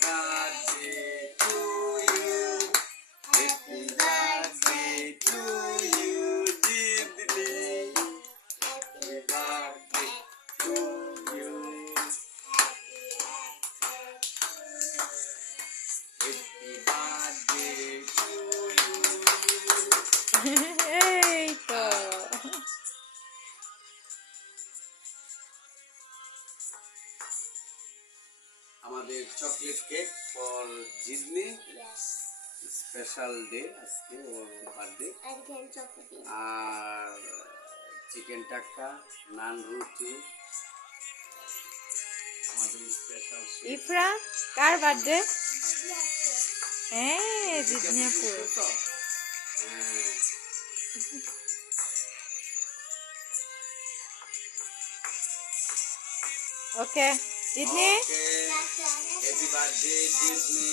birthday to you. Happy birthday to you, Didli. Happy birthday to you. Happy birthday to you. এই তো আমাদের chocolate cake for জিজনি special day আজকে ওর birthday আর chicken টাক্কা নান রুটি আমাদের স্পেশাল ইফরা কার বার্থডে হ্যাঁ জিদনিয়াপুর ওকে জিদনি হ্যাপি বার্থডে জিজনি